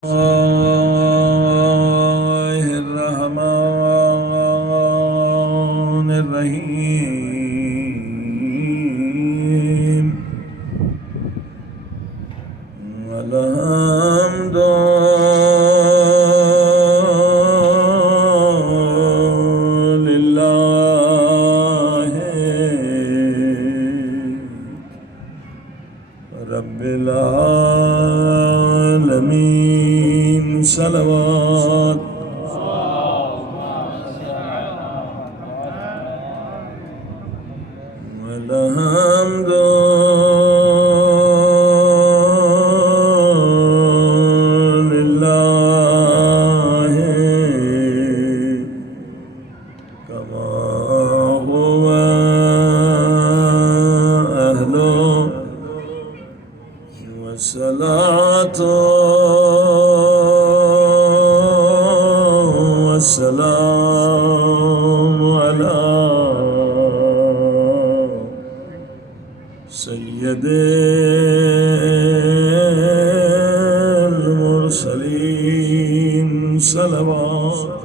الله الرحمن الرحيم والحمد لله رب العالمين صلوات والحمد لله كما هو أهله والصلاة والسلام على سيد المرسلين صلوات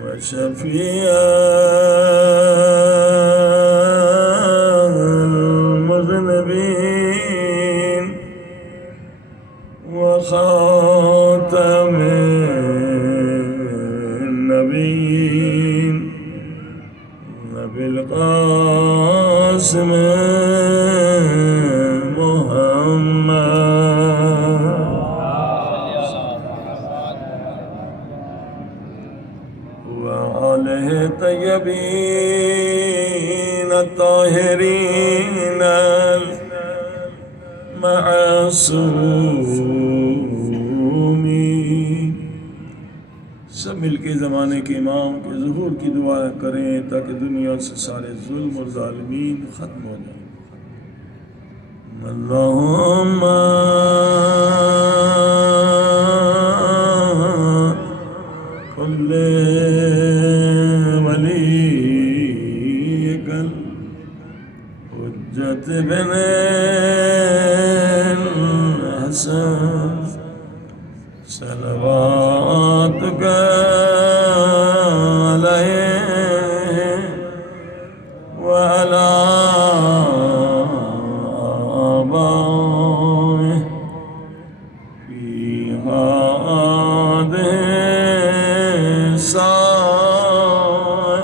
وشفيع المذنبين وخاتم النبيين نبي القاسم محمد وآله الطيبين الطاهرين المعصومين. سب مل کے زمانے کے امام کے ظہور کی دعا کریں تاکہ دنیا سے سارے ظلم اور ظالمین ختم ہو جائیں. اللہم کل ولیک الحجت بن الحسن صلواتک علیہ وعلی آبائہ فی هذه الساعة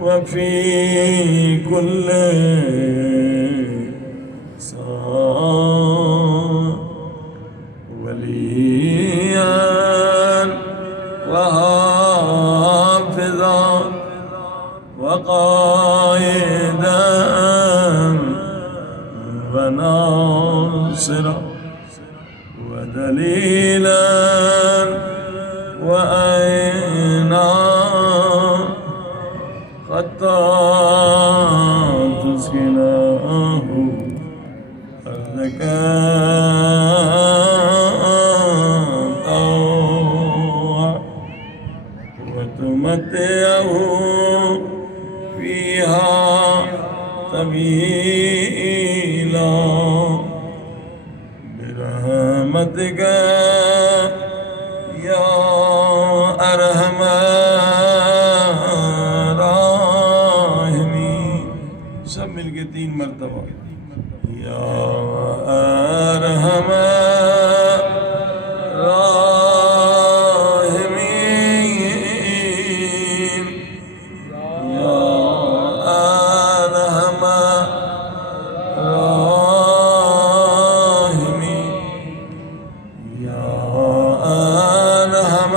وفي كل ساعة وليا وحافظا وقائدا وناصرا ودليلا وأعينا حتى تسكنه أرضك طوعا وتمتعه فيها طويلا برحمتك يا أرحم الراحمين. سب مل کے 3 مرتبہ یا ارحم الراحمین یا ارحم الراحمین یا ارحم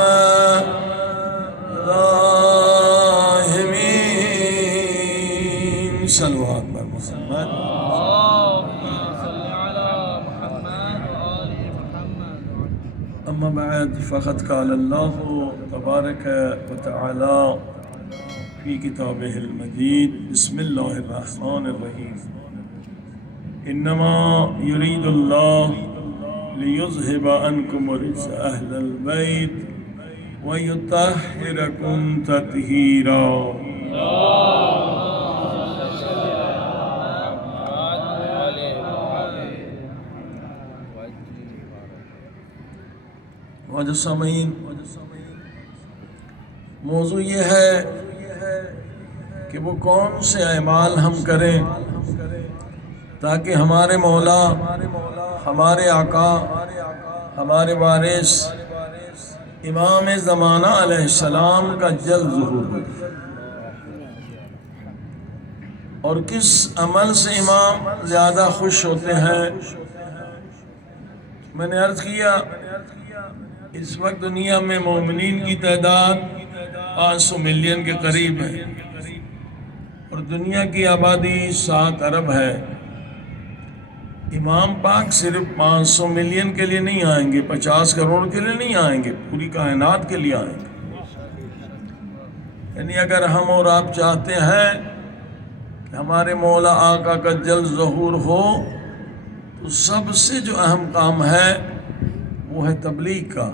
الراحمین. صلوات بر محمد. أما بعد فقد قال الله تبارك وتعالى في كتابه المجيد بسم الله الرحمن الرحيم إنما يريد الله ليذهب عنكم رجس أهل البيت ويطهركم تطهيرا. وجہ سامعین، موضوع یہ ہے کہ وہ کون سے اعمال ہم کریں تاکہ ہمارے مولا، ہمارے آقا، ہمارے وارث امام زمانہ علیہ السلام کا جلد ظہور ہو، اور کس عمل سے امام زیادہ خوش ہوتے ہیں۔ میں نے عرض کیا اس وقت دنیا میں مومنین کی تعداد 500 ملین کے قریب ہے، اور دنیا کی آبادی 7 ارب ہے۔ امام پاک صرف 500 ملین کے لیے نہیں آئیں گے، 50 کروڑ کے لیے نہیں آئیں گے، پوری کائنات کے لیے آئیں گے۔ یعنی اگر ہم اور آپ چاہتے ہیں کہ ہمارے مولا آقا کا جلد ظہور ہو تو سب سے جو اہم کام ہے وہ ہے تبلیغ کا،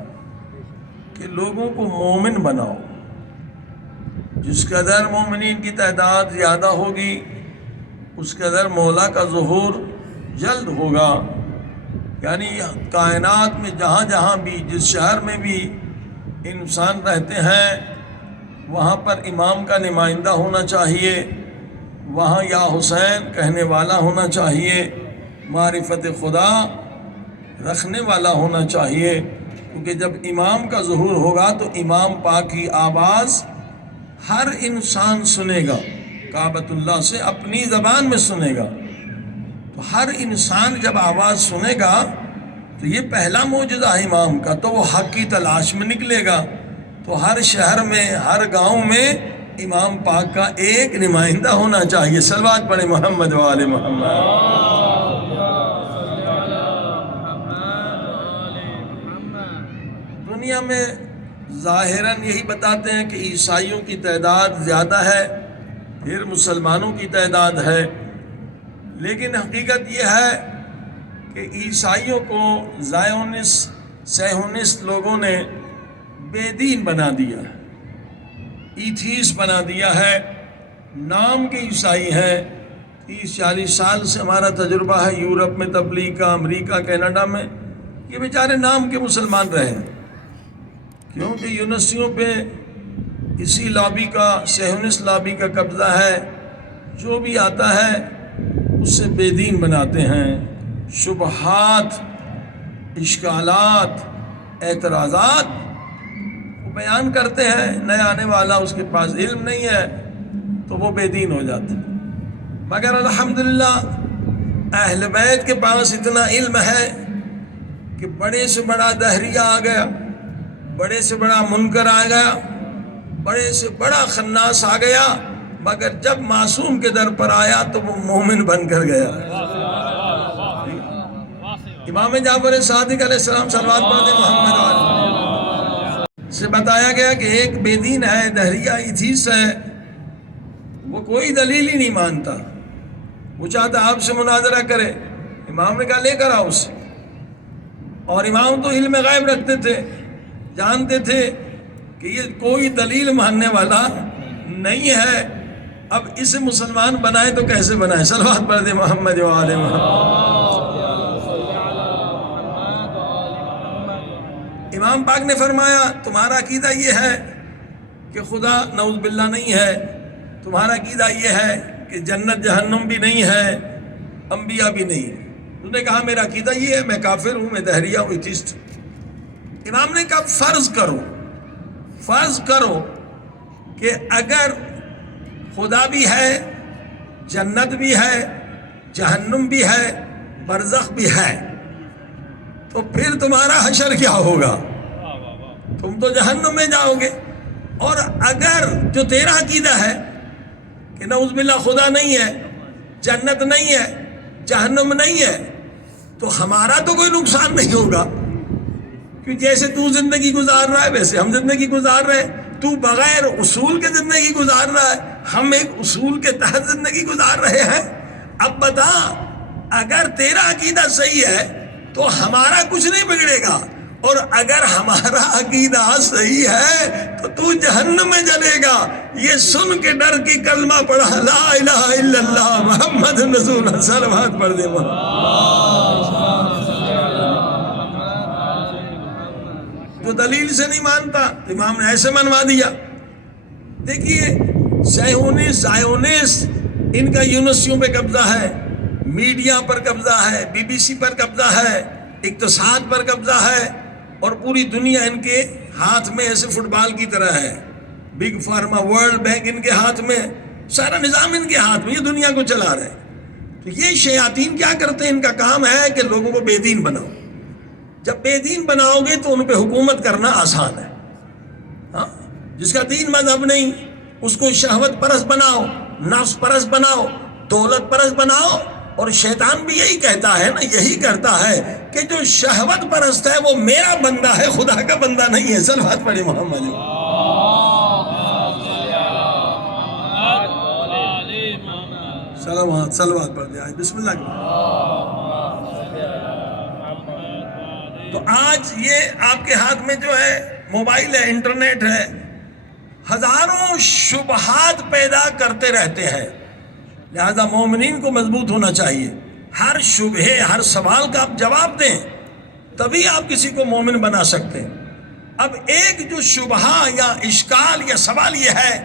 کہ لوگوں کو مومن بناؤ۔ جس قدر مومنین کی تعداد زیادہ ہوگی اس قدر مولا کا ظہور جلد ہوگا۔ یعنی کائنات میں جہاں جہاں بھی، جس شہر میں بھی انسان رہتے ہیں وہاں پر امام کا نمائندہ ہونا چاہیے، وہاں یا حسین کہنے والا ہونا چاہیے، معرفت خدا رکھنے والا ہونا چاہیے، کیونکہ جب امام کا ظہور ہوگا تو امام پاک کی آواز ہر انسان سنے گا، کعبۃ اللہ سے اپنی زبان میں سنے گا۔ تو ہر انسان جب آواز سنے گا تو یہ پہلا معجزہ ہے امام کا، تو وہ حق کی تلاش میں نکلے گا۔ تو ہر شہر میں، ہر گاؤں میں امام پاک کا ایک نمائندہ ہونا چاہیے۔ صلوات پڑھیں محمد و آل محمد۔ دنیا میں ظاہراً یہی بتاتے ہیں کہ عیسائیوں کی تعداد زیادہ ہے، پھر مسلمانوں کی تعداد ہے، لیکن حقیقت یہ ہے کہ عیسائیوں کو صہیونسٹ لوگوں نے بے دین بنا دیا ہے، ایتھیس بنا دیا ہے، نام کے عیسائی ہیں۔ 30-40 سال سے ہمارا تجربہ ہے یورپ میں تبلیغ کا، امریکہ، کینیڈا میں، یہ بیچارے نام کے مسلمان رہے ہیں، کیونکہ یونیورسٹیوں پہ اسی لابی کا، صہیونسٹ لابی کا قبضہ ہے۔ جو بھی آتا ہے اس سے بے دین بناتے ہیں، شبہات، اشکالات، اعتراضات وہ بیان کرتے ہیں۔ نیا آنے والا اس کے پاس علم نہیں ہے تو وہ بے دین ہو جاتا ہے، مگر الحمدللہ اہل بیت کے پاس اتنا علم ہے کہ بڑے سے بڑا دہریہ آ گیا، بڑے سے بڑا منکر آ گیا، بڑے سے بڑا خناس آ گیا، مگر جب معصوم کے در پر آیا تو وہ مومن بن کر گیا۔ امام جعفر صادق علیہ السلام صلوات پڑھتے محمد علیہ سے بتایا گیا کہ ایک بے دین ہے، دہریہ ایتھیس ہے، وہ کوئی دلیل ہی نہیں مانتا، وہ چاہتا آپ سے مناظرہ کرے۔ امام نے کہا لے کر آؤ اسے، اور امام تو علم غیب رکھتے تھے، جانتے تھے کہ یہ کوئی دلیل ماننے والا نہیں ہے، اب اسے مسلمان بنائے تو کیسے بنائے۔ صلوات پڑھ دے محمد و آل محمد۔ امام پاک نے فرمایا تمہارا عقیدہ یہ ہے کہ خدا نعوذ باللہ نہیں ہے، تمہارا عقیدہ یہ ہے کہ جنت جہنم بھی نہیں ہے، انبیاء بھی نہیں۔ انہوں نے کہا میرا عقیدہ یہ ہے، میں کافر ہوں، میں دہریہ ہوں، ایتھیسٹ ہوں۔ امام نے کہا فرض کرو کہ اگر خدا بھی ہے، جنت بھی ہے، جہنم بھی ہے، برزخ بھی ہے، تو پھر تمہارا حشر کیا ہوگا؟ تم تو جہنم میں جاؤ گے۔ اور اگر جو تیرا عقیدہ ہے کہ نعوذ باللہ خدا نہیں ہے، جنت نہیں ہے، جہنم نہیں ہے، تو ہمارا تو کوئی نقصان نہیں ہوگا، کیونکہ جیسے تو زندگی گزار رہا ہے ویسے ہم زندگی گزار رہے ہیں۔ تو بغیر اصول کے زندگی گزار رہا ہے، ہم ایک اصول کے تحت زندگی گزار رہے ہیں۔ اب بتا، اگر تیرا عقیدہ صحیح ہے تو ہمارا کچھ نہیں بگڑے گا، اور اگر ہمارا عقیدہ صحیح ہے تو جہنم میں جلے گا۔ یہ سن کے ڈر کی کلمہ پڑھا، لا الہ الا اللہ محمد رسول اللہ، صلوات پڑھ دے محمد۔ کو دلیل سے نہیں مانتا، امام نے ایسے منوا دیا۔ دیکھیے زائونسٹ ان کا یونیورسٹیوں پہ قبضہ ہے، میڈیا پر قبضہ ہے، BBC پر قبضہ ہے، اقتصاد پر قبضہ ہے، اور پوری دنیا ان کے ہاتھ میں ایسے فٹ بال کی طرح ہے۔ بگ فارما، ورلڈ بینک ان کے ہاتھ میں، سارا نظام ان کے ہاتھ میں، یہ دنیا کو چلا رہے ہیں۔ تو یہ شیاطین کیا کرتے ہیں؟ ان کا کام ہے کہ لوگوں کو بے دین بناؤ۔ جب بے دین بناؤ گے تو ان پہ حکومت کرنا آسان ہے۔ ہاں، جس کا دین مذہب نہیں اس کو شہوت پرست بناؤ، نفس پرست بناؤ، دولت پرست بناؤ، اور شیطان بھی یہی کہتا ہے نا، یہی کرتا ہے کہ جو شہوت پرست ہے وہ میرا بندہ ہے، خدا کا بندہ نہیں ہے۔ صلوات پڑھی محمد۔ صلوات پڑھ دیا، بسم اللہ۔ تو آج یہ آپ کے ہاتھ میں جو ہے موبائل ہے، انٹرنیٹ ہے، ہزاروں شبہات پیدا کرتے رہتے ہیں، لہذا مومنین کو مضبوط ہونا چاہیے۔ ہر شبہے، ہر سوال کا آپ جواب دیں، تبھی آپ کسی کو مومن بنا سکتے ہیں۔ اب ایک جو شبہہ یا اشکال یا سوال یہ ہے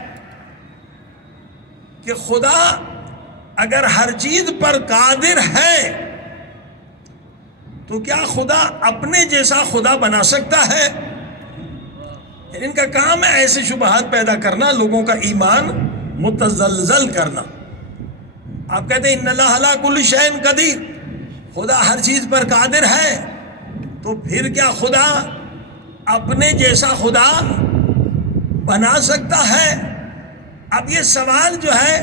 کہ خدا اگر ہر چیز پر قادر ہے تو کیا خدا اپنے جیسا خدا بنا سکتا ہے؟ ان کا کام ہے ایسے شبہات پیدا کرنا، لوگوں کا ایمان متزلزل کرنا۔ آپ کہتے ہیں ان اللہ علی کل شیء قدیر، خدا ہر چیز پر قادر ہے، تو پھر کیا خدا اپنے جیسا خدا بنا سکتا ہے؟ اب یہ سوال جو ہے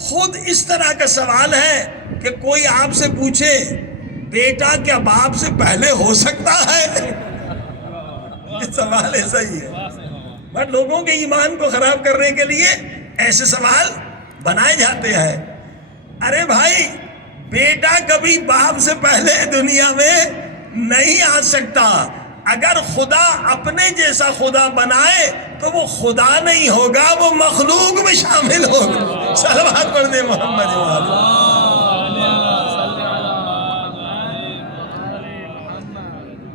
خود اس طرح کا سوال ہے کہ کوئی آپ سے پوچھے بیٹا کیا باپ سے پہلے ہو سکتا ہے؟ یہ سوال ایسا ہی ہے، بٹ لوگوں کے ایمان کو خراب کرنے کے لیے ایسے سوال بنائے جاتے ہیں۔ ارے بھائی، بیٹا کبھی باپ سے پہلے دنیا میں نہیں آ سکتا۔ اگر خدا اپنے جیسا خدا بنائے تو وہ خدا نہیں ہوگا، وہ مخلوق میں شامل ہوگا۔ صلوات پڑھ دیں محمد وآلہ۔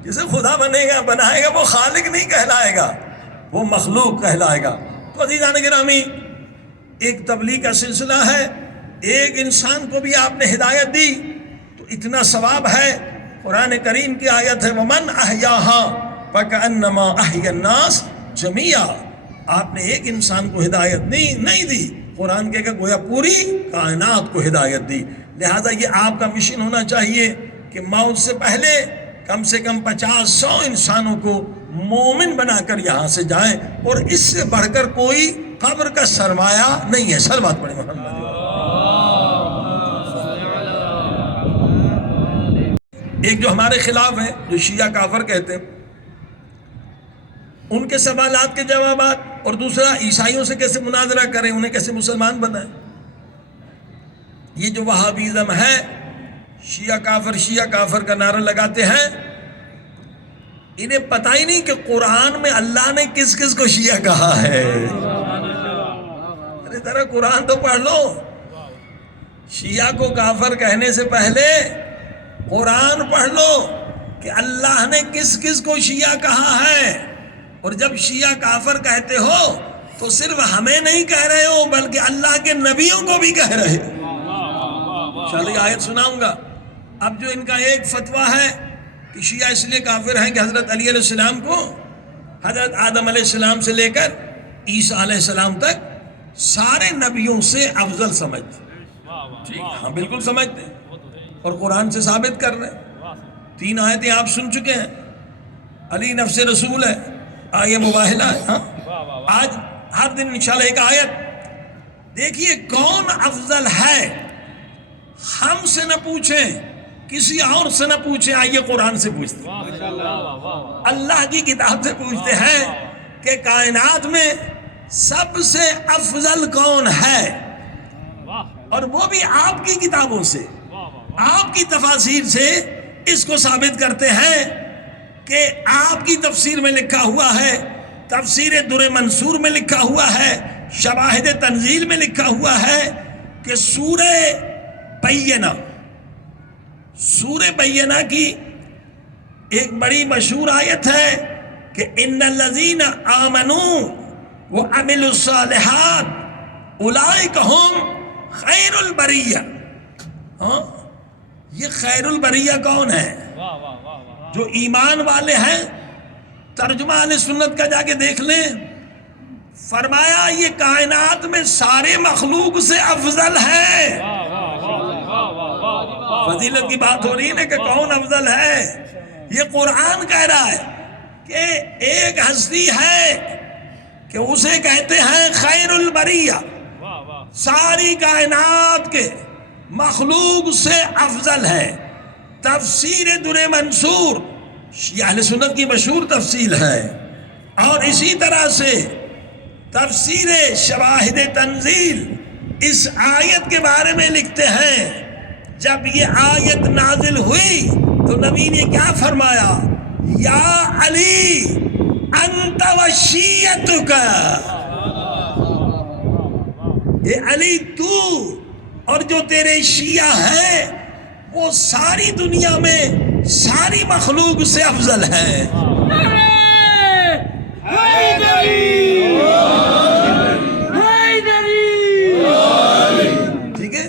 جسے خدا بنائے گا وہ خالق نہیں کہلائے گا، وہ مخلوق کہلائے گا۔ تو عزیزان گرامی، ایک تبلیغ کا سلسلہ ہے، ایک انسان کو بھی آپ نے ہدایت دی تو اتنا ثواب ہے۔ قرآن کریم کی آیت ہے وَمَنْ أَحْيَاهَا فَكَأَنَّمَا أَحْيَا النَّاسَ جَمِيعًا۔ آپ نے ایک انسان کو ہدایت نہیں دی، قرآن کے گویا پوری کائنات کو ہدایت دی۔ لہذا یہ آپ کا مشن ہونا چاہیے کہ موت سے پہلے کم سے کم 50-100 انسانوں کو مومن بنا کر یہاں سے جائیں، اور اس سے بڑھ کر کوئی قبر کا سرمایہ نہیں ہے۔ صلوات پڑھیں محمد۔ ایک جو ہمارے خلاف ہے، جو شیعہ کافر کہتے ہیں، ان کے سوالات کے جوابات، اور دوسرا عیسائیوں سے کیسے مناظرہ کریں، انہیں کیسے مسلمان بنائیں۔ یہ جو وہابیزم ہے، شیعہ کافر کا نعرہ لگاتے ہیں، انہیں پتہ ہی نہیں کہ قرآن میں اللہ نے کس کس کو شیعہ کہا ہے۔ ارے ذرا قرآن تو پڑھ لو۔ شیعہ کو کافر کہنے سے پہلے قرآن پڑھ لو کہ اللہ نے کس کس کو شیعہ کہا ہے، اور جب شیعہ کافر کہتے ہو تو صرف ہمیں نہیں کہہ رہے ہو بلکہ اللہ کے نبیوں کو بھی کہہ رہے ہو۔ انشاءاللہ آیت سناؤں گا۔ اب جو ان کا ایک فتویٰ ہے کہ شیعہ اس لیے کافر ہیں کہ حضرت علی علیہ السلام کو حضرت آدم علیہ السلام سے لے کر عیسیٰ علیہ السلام تک سارے نبیوں سے افضل سمجھتے ہیں۔ ٹھیک، ہاں بالکل سمجھتے ہیں، اور قرآن سے ثابت کر رہے ہیں۔ 3 آیتیں آپ سن چکے ہیں، علی نفس رسول ہے، آیہ مباہلہ ہے۔ ہاں آج ہر دن انشاءاللہ ایک آیت۔ دیکھیے کون افضل ہے، ہم سے نہ پوچھیں، کسی اور سے نہ پوچھیں، آئیے قرآن سے پوچھتے ہیں، اللہ کی کتاب سے پوچھتے ہیں کہ کائنات میں سب سے افضل کون ہے، اور وہ بھی آپ کی کتابوں سے، آپ کی تفاسیر سے اس کو ثابت کرتے ہیں کہ آپ کی تفسیر میں لکھا ہوا ہے، تفسیر در منصور میں لکھا ہوا ہے، شواہد تنزیل میں لکھا ہوا ہے کہ سورہ بینہ کی ایک بڑی مشہور آیت ہے کہ ان الذین آمنوا وعملوا الصالحات اولئک هم خیر البریہ. ہاں یہ خیر البریہ کون ہے؟ جو ایمان والے ہیں. ترجمہ اہل سنت کا جا کے دیکھ لیں. فرمایا یہ کائنات میں سارے مخلوق سے افضل ہے. فضیلت کی بات ہو رہی ہے نا کہ کون افضل ہے. یہ قرآن کہہ رہا ہے کہ ایک ہستی ہے کہ اسے کہتے ہیں خیر البریہ، ساری کائنات کے مخلوق سے افضل ہے. تفسیر در منصور یہ اہل سنت کی مشہور تفسیر ہے. اور اسی طرح سے تفسیر شواہد تنزیل اس آیت کے بارے میں لکھتے ہیں جب یہ آیت نازل ہوئی تو نبی نے کیا فرمایا؟ یا علی انت و شیعتک، اے علی تو اور جو تیرے شیعہ ہیں وہ ساری دنیا میں ساری مخلوق سے افضل ہے. ٹھیک ہے.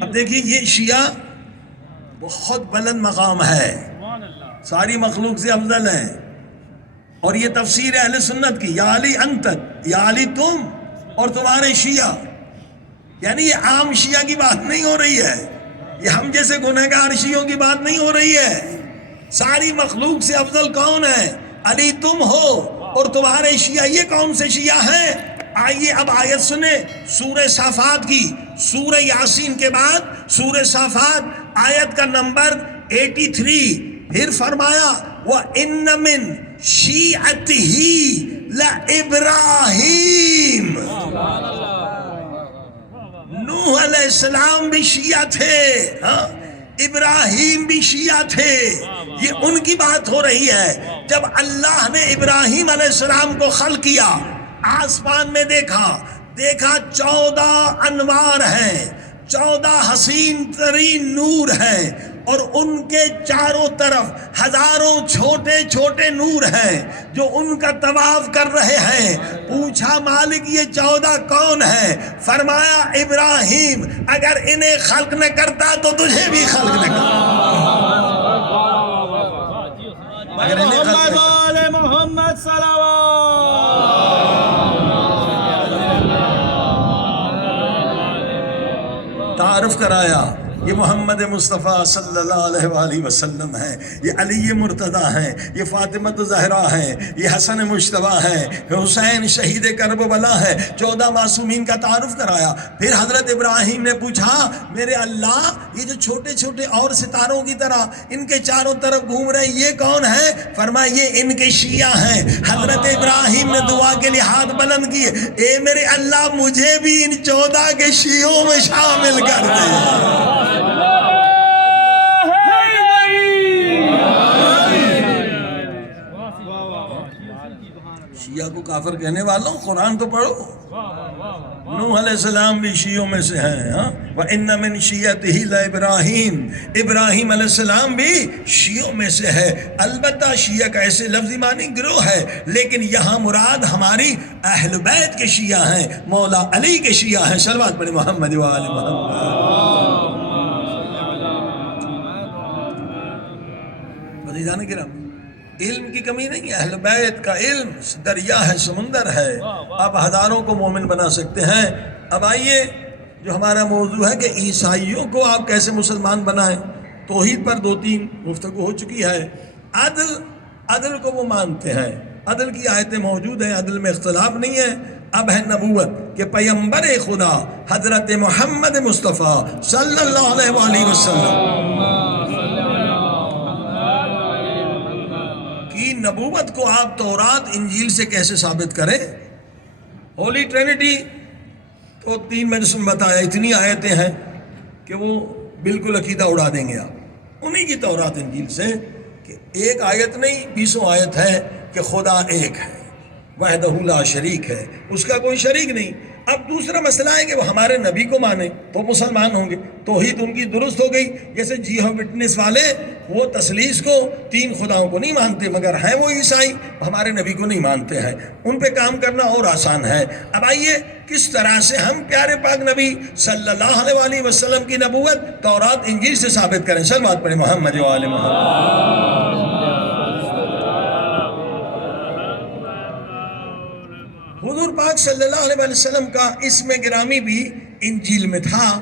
اب دیکھیے یہ شیعہ بہت بلند مقام ہے، ساری مخلوق سے افضل ہے. اور یہ تفسیر اہل سنت کی، یا علی انت، یا علی تم اور تمہارے شیعہ. یعنی یہ عام شیعہ کی بات نہیں ہو رہی ہے، یہ ہم جیسے گنہگار شیعوں کی بات نہیں ہو رہی ہے. ساری مخلوق سے افضل کون ہے؟ علی تم ہو اور تمہارے شیعہ. یہ کون سے شیعہ ہیں؟ آئیے اب آیت سنیں سورہ صافات کی. سورہ یاسین کے بعد سورہ صافات آیت کا نمبر 83. پھر فرمایا وَإِنَّ مِن شِيعَتِهِ لَإِبْرَاهِيمَ. نوح علیہ السلام بھی شیعہ تھے، ابراہیم بھی شیعہ تھے. یہ ان کی بات ہو رہی ہے. جب اللہ نے ابراہیم علیہ السلام کو خلق کیا، آسمان میں دیکھا 14 انوار ہیں، 14 حسین ترین نور ہیں اور ان کے چاروں طرف ہزاروں چھوٹے چھوٹے نور ہیں جو ان کا طواف کر رہے ہیں. پوچھا مالک یہ 14 کون ہیں؟ فرمایا ابراہیم. اگر انہیں خلق نہ کرتا تو تجھے بھی خلق نہ کرتا. اگر انہیں خلق نہ کرتا. محمد صلوات. تعارف کرایا یہ محمد مصطفیٰ صلی اللہ علیہ وآلہ وسلم ہے، یہ علی مرتضیٰ ہیں، یہ فاطمہ زہرا ہیں، یہ حسن مجتبیٰ ہیں، حسین شہید کربلا ہے. 14 معصومین کا تعارف کرایا. پھر حضرت ابراہیم نے پوچھا میرے اللہ یہ جو چھوٹے چھوٹے اور ستاروں کی طرح ان کے چاروں طرف گھوم رہے ہیں یہ کون ہے؟ فرمایا یہ ان کے شیعہ ہیں. حضرت ابراہیم نے دعا کے لیے ہاتھ بلند کیے، اے میرے اللہ مجھے بھی ان 14 کے شیعوں میں شامل کر دے. شیعہ کو کافر کہنے والوں قرآن تو پڑھو. نوح علیہ السلام بھی شیعوں میں سے ہیں. وَإِنَّ مِن شِيَّتِهِ لَإِبْرَاهِيمَ، ابراہیم علیہ السلام بھی شیعوں میں سے ہے. البتہ شیعہ کا ایسے لفظی معنی گروہ ہے، لیکن یہاں مراد ہماری اہل بیت کے شیعہ ہیں، مولا علی کے شیعہ ہیں. صلوات پڑھیں محمد و آل محمد. عزیزان کرام علم کی کمی نہیں ہے. اہل بیت کا علم دریا ہے، سمندر ہے. آپ ہزاروں کو مومن بنا سکتے ہیں. اب آئیے جو ہمارا موضوع ہے کہ عیسائیوں کو آپ کیسے مسلمان بنائیں. توحید پر 2-3 گفتگو ہو چکی ہے. عدل کو وہ مانتے ہیں، عدل کی آیتیں موجود ہیں، عدل میں اختلاف نہیں ہے. اب ہے نبوت کہ پیغمبر خدا حضرت محمد مصطفیٰ صلی اللہ علیہ وآلہ وسلم کی نبوت کو آپ تورات انجیل سے کیسے ثابت کریں. ہولی ٹرینٹی تو 3 میں نے بتایا اتنی آیتیں ہیں کہ وہ بالکل عقیدہ اڑا دیں گے آپ انہی کی تورات انجیل سے کہ ایک آیت نہیں 20 آیت ہے کہ خدا ایک ہے. وحدہ لا شریک ہے، اس کا کوئی شریک نہیں۔ اب دوسرا مسئلہ ہے کہ وہ ہمارے نبی کو مانے تو مسلمان ہوں گے، توحید ان کی درست ہو گئی۔ جیسے جی ہو وٹنس والے وہ تثلیث کو، تین خداؤں کو نہیں مانتے، مگر ہیں وہ عیسائی، ہمارے نبی کو نہیں مانتے ہیں، ان پہ کام کرنا اور آسان ہے۔ اب آئیے کس طرح سے ہم پیارے پاک نبی صلی اللہ علیہ وسلم کی نبوت تورات انجیل سے ثابت کریں۔ صلوات پڑھیں محمد و آل محمد۔ حضور پاک صلی اللہ علیہ وسلم کا اسم گرامی بھی انجیل میں تھا،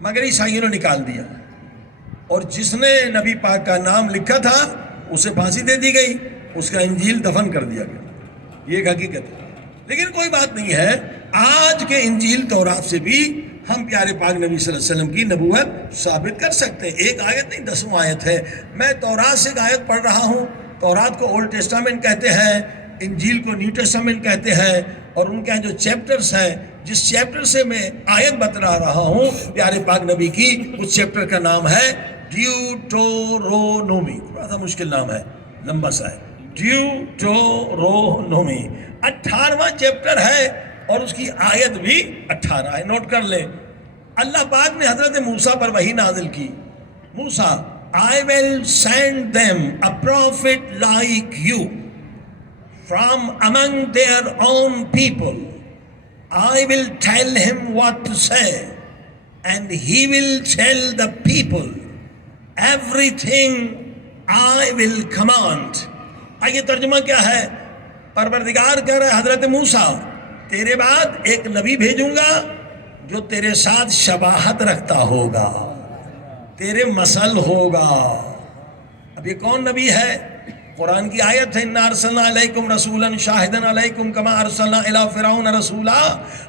مگر عیسائیوں نے نکال دیا، اور جس نے نبی پاک کا نام لکھا تھا اسے پھانسی دے دی گئی، اس کا انجیل دفن کر دیا گیا۔ یہ ایک حقیقت ہے، لیکن کوئی بات نہیں ہے، آج کے انجیل تورات سے بھی ہم پیارے پاک نبی صلی اللہ علیہ وسلم کی نبوت ثابت کر سکتے ہیں۔ ایک آیت نہیں، 10 آیت ہے۔ میں تورات سے ایک آیت پڑھ رہا ہوں۔ تورات کو اولڈ ٹیسٹامنٹ کہتے ہیں، انجیل کو نیو ٹیسٹامنٹ کہتے ہیں، اور ان کے جو چیپٹرز ہیں، جس چیپٹر سے میں آیت بتلا رہا ہوں پیارے پاک نبی کی، اس چیپٹر کا نام ہے ڈیوٹورونومی۔ تھوڑا سا مشکل نام ہے، لمبا سا ہے، ڈیوٹورونومی 18واں چیپٹر ہے، اور اس کی آیت بھی 18 ہے، نوٹ کر لیں۔ اللہ پاک نے حضرت موسیٰ پر وحی نازل کی، موسیٰ I will send them a prophet like you from among their own people. I will tell him what to say, and he will tell the people everything I will command. آئیے ترجمہ کیا ہے؟ پروردگار کہہ رہا ہے حضرت موسیٰ تیرے بعد ایک نبی بھیجوں گا جو تیرے ساتھ شباہت رکھتا ہوگا، تیرے مثل ہوگا۔ اب یہ کون نبی ہے؟ قرآن کی آیت ہے، اِنَّا أَرْسَلْنَا عَلَيْكُمْ رَسُولًا شَاهِدًا عَلَيْكُمْ كَمَا أَرْسَلْنَا إِلَىٰ فِرْعَوْنَ رَسُولًا۔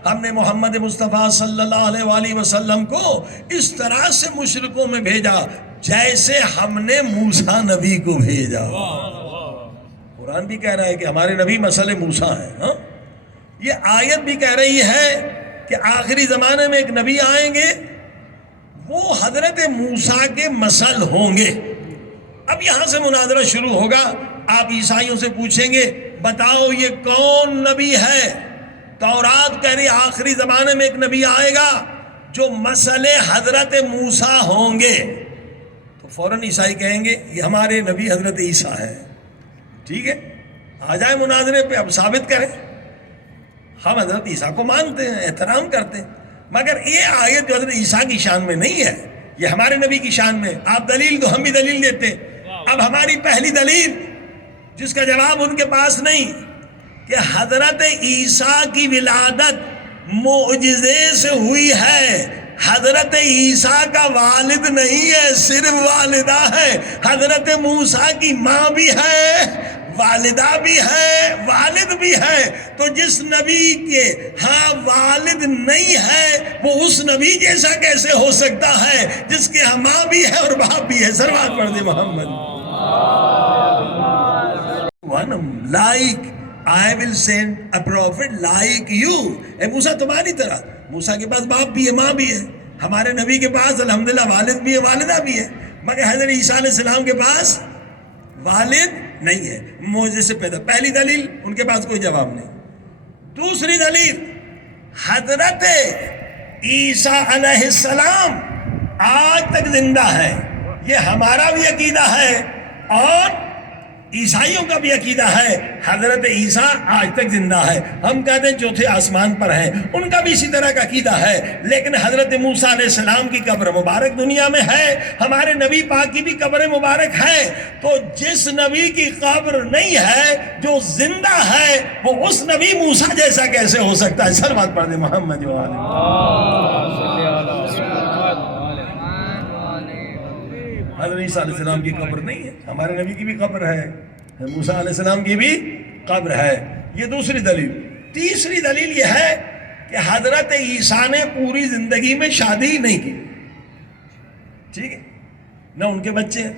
ہم نے محمد مصطفیٰ صلی اللہ علیہ وآلہ وسلم کو اس طرح سے مشرکوں میں بھیجا جیسے ہم نے موسیٰ نبی کو بھیجا۔ قرآن بھی کہہ رہا ہے کہ ہمارے نبی مثل موسیٰ ہیں۔ یہ آیت بھی کہہ رہی ہے کہ آخری زمانے میں ایک نبی آئیں گے، وہ حضرت موسیٰ کے مثل ہوں گے۔ اب یہاں سے مناظرہ شروع ہوگا، آپ عیسائیوں سے پوچھیں گے بتاؤ یہ کون نبی ہے؟ تورات کہہ رہی آخری زمانے میں ایک نبی آئے گا جو مثل حضرت موسیٰ ہوں گے، تو فوراً عیسائی کہیں گے یہ ہمارے نبی حضرت عیسیٰ ہے۔ ٹھیک ہے، آ جائے مناظرے پہ، اب ثابت کریں۔ ہم حضرت عیسیٰ کو مانتے ہیں، احترام کرتے ہیں، مگر یہ آیت جو حضرت عیسیٰ کی شان میں نہیں ہے، یہ ہمارے نبی کی شان میں۔ آپ دلیل دو، ہم بھی دلیل دیتے ہیں۔ اب ہماری پہلی دلیل جس کا جواب ان کے پاس نہیں، کہ حضرت عیسیٰ کی ولادت معجزے سے ہوئی ہے۔ حضرت عیسیٰ کا والد نہیں ہے، صرف والدہ ہے۔ حضرت موسیٰ کی ماں بھی ہے، والدہ بھی ہے، والد بھی ہے۔ تو جس نبی کے ہاں والد نہیں ہے وہ اس نبی جیسا کیسے ہو سکتا ہے جس کے ہاں ماں بھی ہے اور باپ بھی ہے؟ صلوات پڑھ دے محمد۔ Like I will send a prophet like you. اے موسیٰ تمہاری طرح۔ موسیٰ کے پاس باپ بھی ہے، ماں بھی ہے۔ ہمارے نبی کے پاس الحمدللہ والد بھی ہے، والدہ بھی ہے، مگر حضرت عیسیٰ علیہ السلام کے پاس والد نہیں ہے، معجزے سے پیدا۔ پہلی دلیل ان کے پاس کوئی جواب نہیں۔ دوسری دلیل، حضرت عیسیٰ علیہ السلام آج تک زندہ ہے، یہ ہمارا بھی عقیدہ ہے اور عیسائیوں کا بھی عقیدہ ہے۔ حضرت عیسیٰ آج تک زندہ ہے، ہم کہتے ہیں چوتھے آسمان پر ہے، ان کا بھی اسی طرح کا عقیدہ ہے۔ لیکن حضرت موسیٰ علیہ السلام کی قبر مبارک دنیا میں ہے، ہمارے نبی پاک کی بھی قبر مبارک ہے۔ تو جس نبی کی قبر نہیں ہے جو زندہ ہے، وہ اس نبی موسیٰ جیسا کیسے ہو سکتا ہے؟ صلوات پڑھ دے محمد و آل محمد۔ حضرت عیسیٰ علیہ السلام کی قبر نہیں ہے، ہمارے نبی کی بھی قبر ہے، موسیٰ علیہ السلام کی بھی قبر ہے۔ یہ دوسری دلیل۔ تیسری دلیل یہ ہے کہ حضرت عیسیٰ نے پوری زندگی میں شادی نہیں کی، ٹھیک ہے، نہ ان کے بچے ہیں۔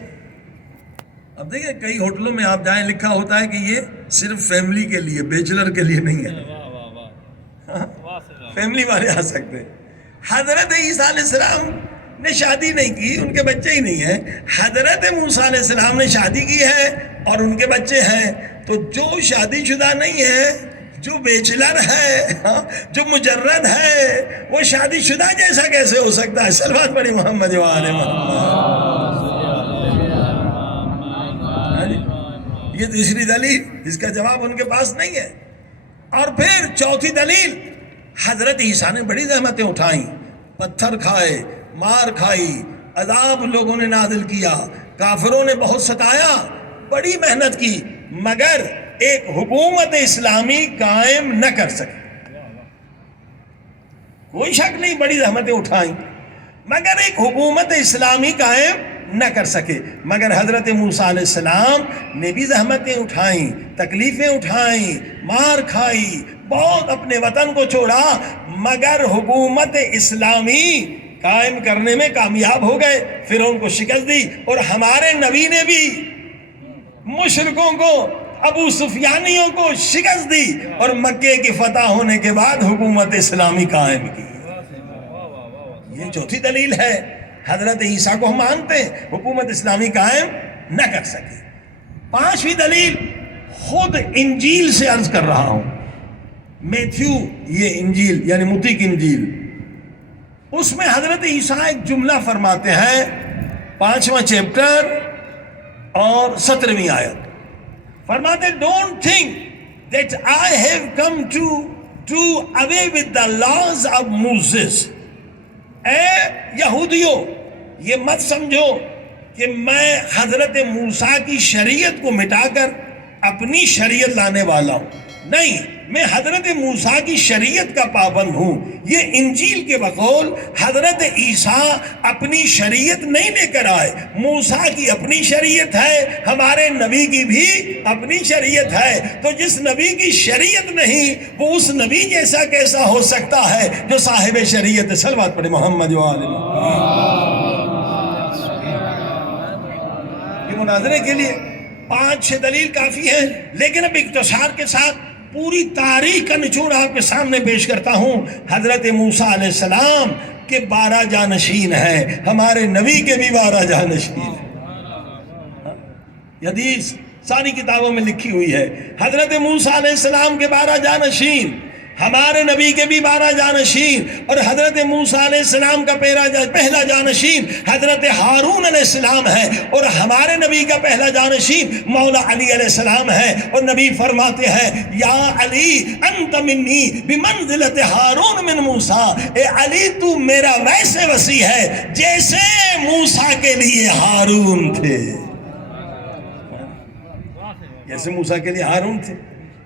اب دیکھیں کئی ہوٹلوں میں آپ جائیں لکھا ہوتا ہے کہ یہ صرف فیملی کے لیے، بیچلر کے لیے نہیں ہے، فیملی والے آ سکتے ہیں۔ حضرت عیسیٰ علیہ السلام نے شادی نہیں کی، ان کے بچے ہی نہیں ہیں. حضرت موسیٰ علیہ السلام نے شادی کی ہے اور ان کے بچے ہیں. تو جو شادی شدہ نہیں ہے، جو بیچلر ہے، جو مجرد ہے، وہ شادی شدہ جیسا کیسے ہو سکتا ہے؟ صلوات پڑھی محمد و آل محمد. یہ تیسری دلیل جس کا جواب ان کے پاس نہیں ہے. اور پھر چوتھی دلیل، حضرت عیسیٰ نے بڑی زحمتیں اٹھائیں، پتھر کھائے، مار کھائی، عذاب لوگوں نے نازل کیا، کافروں نے بہت ستایا، بڑی محنت کی، مگر ایک حکومت اسلامی قائم نہ کر سکے. کوئی شک نہیں، بڑی زحمتیں اٹھائیں مگر ایک حکومت اسلامی قائم نہ کر سکے. مگر حضرت موسیٰ علیہ السلام نے بھی زحمتیں اٹھائیں، تکلیفیں اٹھائیں، مار کھائی، بہت اپنے وطن کو چھوڑا، مگر حکومت اسلامی قائم کرنے میں کامیاب ہو گئے. فرعون کو شکست دی. اور ہمارے نبی نے بھی مشرکوں کو، ابو سفیانیوں کو شکست دی اور مکے کی فتح ہونے کے بعد حکومت اسلامی قائم کی. یہ چوتھی دلیل ہے. حضرت عیسیٰ کو ہم مانتے ہیں، حکومت اسلامی قائم نہ کر سکے. پانچویں دلیل خود انجیل سے عرض کر رہا ہوں. میتھیو، یہ انجیل یعنی متی کی انجیل، اس میں حضرت عیسیٰ ایک جملہ فرماتے ہیں، 5واں چیپٹر اور 17ویں آیت. فرماتے don't think that I have come to do away with the laws of Moses. اے یہودیوں، یہ مت سمجھو کہ میں حضرت موسیٰ کی شریعت کو مٹا کر اپنی شریعت لانے والا ہوں. نہیں، میں حضرت موسیٰ کی شریعت کا پابند ہوں. یہ انجیل کے بقول حضرت عیسیٰ اپنی شریعت نہیں لے کر آئے. موسیٰ کی اپنی شریعت ہے، ہمارے نبی کی بھی اپنی شریعت ہے. تو جس نبی کی شریعت نہیں، وہ اس نبی جیسا کیسا ہو سکتا ہے جو صاحب شریعت ہے؟ صلوات پڑھے محمد و آل محمد. یہ مناظرے کے لیے 5-6 دلیل کافی ہے، لیکن اب اختصار کے ساتھ پوری تاریخ کا نچوڑ آپ کے سامنے پیش کرتا ہوں. حضرت موسیٰ علیہ السلام کے 12 جانشین ہیں، ہمارے نبی کے بھی 12 جانشین ہیں. حدیث ساری کتابوں میں لکھی ہوئی ہے. حضرت موسیٰ علیہ السلام کے 12 جانشین، ہمارے نبی کے بھی 12 جانشین. اور حضرت موسیٰ علیہ السلام کا پہلا جانشین حضرت ہارون علیہ السلام ہے، اور ہمارے نبی کا پہلا جانشین مولا علی علیہ السلام ہے. اور نبی فرماتے ہیں، یا علی انت منی بمنزلت ہارون من موسیٰ. اے علی تو میرا ویسے وسیع ہے جیسے موسیٰ کے لیے ہارون تھے. جیسے موسیٰ کے لیے ہارون تھے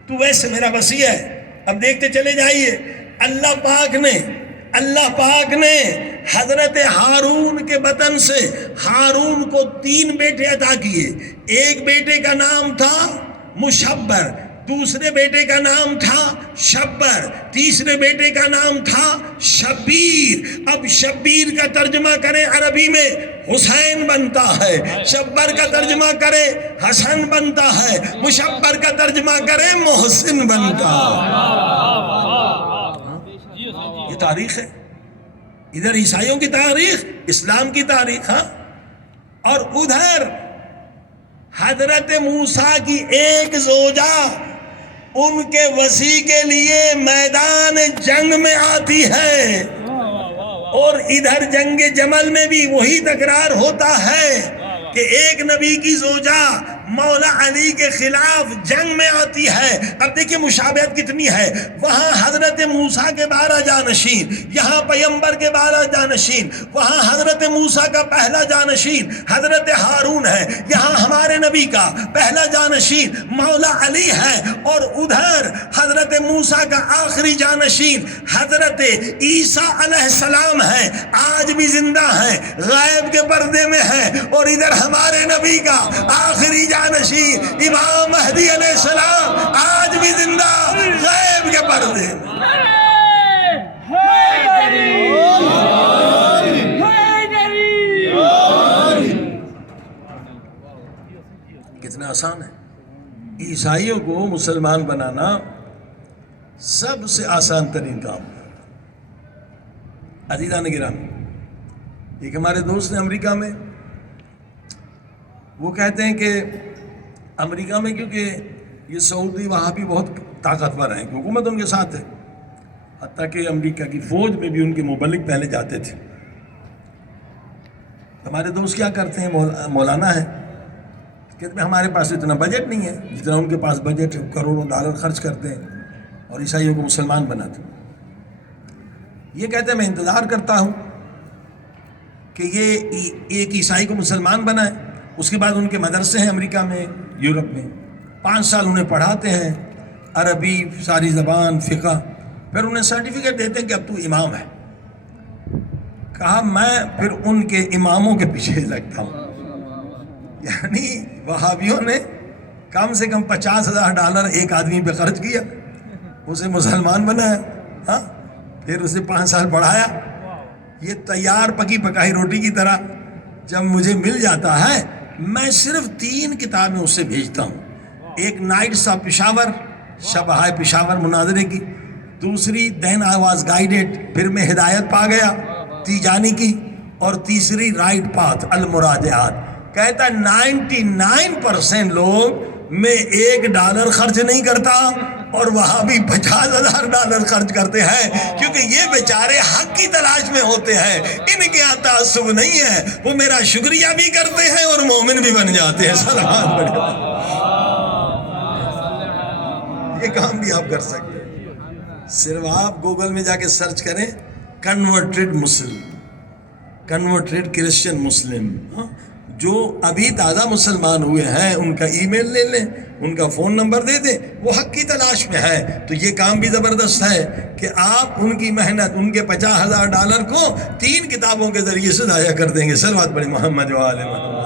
تو ویسے میرا وسیع ہے. اب دیکھتے چلے جائیے، اللہ پاک نے حضرت ہارون کے بطن سے ہارون کو 3 بیٹے عطا کیے. ایک بیٹے کا نام تھا مشبر، دوسرے بیٹے کا نام تھا شبر، تیسرے بیٹے کا نام تھا شبیر. اب شبیر کا ترجمہ کریں عربی میں حسین بنتا ہے، شبر کا ترجمہ کرے حسن بنتا ہے، مشبر کا ترجمہ کرے محسن بنتا ہے. یہ تاریخ ہے، ادھر عیسائیوں کی تاریخ، اسلام کی تاریخ. ہاں، اور ادھر حضرت موسیٰ کی ایک زوجہ ان کے وصی کے لیے میدان جنگ میں آتی ہے. اور ادھر جنگ جمل میں بھی وہی تکرار ہوتا ہے کہ ایک نبی کی زوجہ مولا علی کے خلاف جنگ میں آتی ہے. اب دیکھیں مشابہت کتنی ہے. وہاں حضرت موسیٰ کے 12 جانشین، یہاں پیغمبر کے 12 جانشین. وہاں حضرت موسیٰ کا پہلا جانشین حضرت ہارون ہے، یہاں ہمارے نبی کا پہلا جانشین مولا علی ہے. اور ادھر حضرت موسیٰ کا آخری جانشین حضرت عیسیٰ علیہ السلام ہے، آج بھی زندہ ہیں، غائب کے پردے میں ہے. اور ادھر ہمارے نبی کا آخری جانشین امام مہدی علیہ السلام آج بھی زندہ، غیب کے پردے میں. کتنا آسان ہے. عیسائیوں کو مسلمان بنانا سب سے آسان ترین کام. عزیزان گرامی، ایک ہمارے دوست ہیں امریکہ میں، وہ کہتے ہیں کہ امریکہ میں کیونکہ یہ سعودی وہاں بھی بہت طاقتور ہیں، حکومت ان کے ساتھ ہے، حتیٰ کہ امریکہ کی فوج میں بھی ان کے مبلغ پہلے جاتے تھے۔ ہمارے دوست کیا کرتے ہیں، مولانا ہے، کہتے ہیں ہمارے پاس اتنا بجٹ نہیں ہے جتنا ان کے پاس بجٹ ہے، کروڑوں ڈالر خرچ کرتے ہیں اور عیسائیوں کو مسلمان بناتے ہیں۔ یہ کہتے ہیں میں انتظار کرتا ہوں کہ یہ ایک عیسائی کو مسلمان بنائے، اس کے بعد ان کے مدرسے ہیں امریکہ میں، یورپ میں، 5 سال انہیں پڑھاتے ہیں عربی، ساری زبان، فقہ، پھر انہیں سرٹیفکیٹ دیتے ہیں کہ اب تو امام ہے۔ کہا میں پھر ان کے اماموں کے پیچھے لگتا ہوں، یعنی وہابیوں نے کم سے کم $50,000 ایک آدمی پہ خرچ کیا، اسے مسلمان بنایا، ہاں، پھر اسے 5 سال پڑھایا۔ یہ تیار پکی پکائی روٹی کی طرح جب مجھے مل جاتا ہے، میں صرف 3 کتابیں اس سے بھیجتا ہوں، ایک نائٹس آف پشاور، شبہائے پشاور مناظرے کی، دوسری دین آئی واز گائیڈڈ، پھر میں ہدایت پا گیا تیجانی کی، اور تیسری رائٹ پاتھ المراجعات۔ کہتا ہے 99% لوگ میں $1 خرچ نہیں کرتا، اور وہاں بھی $50,000 خرچ کرتے ہیں، کیونکہ یہ بیچارے حق کی تلاش میں ہوتے ہیں، ان کے یہاں تعصب نہیں ہے، وہ میرا شکریہ بھی کرتے ہیں اور مومن بھی بن جاتے ہیں۔ سلام علیکم۔ یہ کام بھی آپ کر سکتے ہیں، صرف آپ گوگل میں جا کے سرچ کریں کنورٹڈ مسلم، کنورٹڈ کرسچن مسلم، جو ابھی تازہ مسلمان ہوئے ہیں ان کا ای میل لے لیں، ان کا فون نمبر دے دیں، وہ حق کی تلاش میں ہے۔ تو یہ کام بھی زبردست ہے کہ آپ ان کی محنت، ان کے $50,000 کو 3 کتابوں کے ذریعے سے ضائع کر دیں گے۔ صلوات پڑھیں محمد و آل محمد۔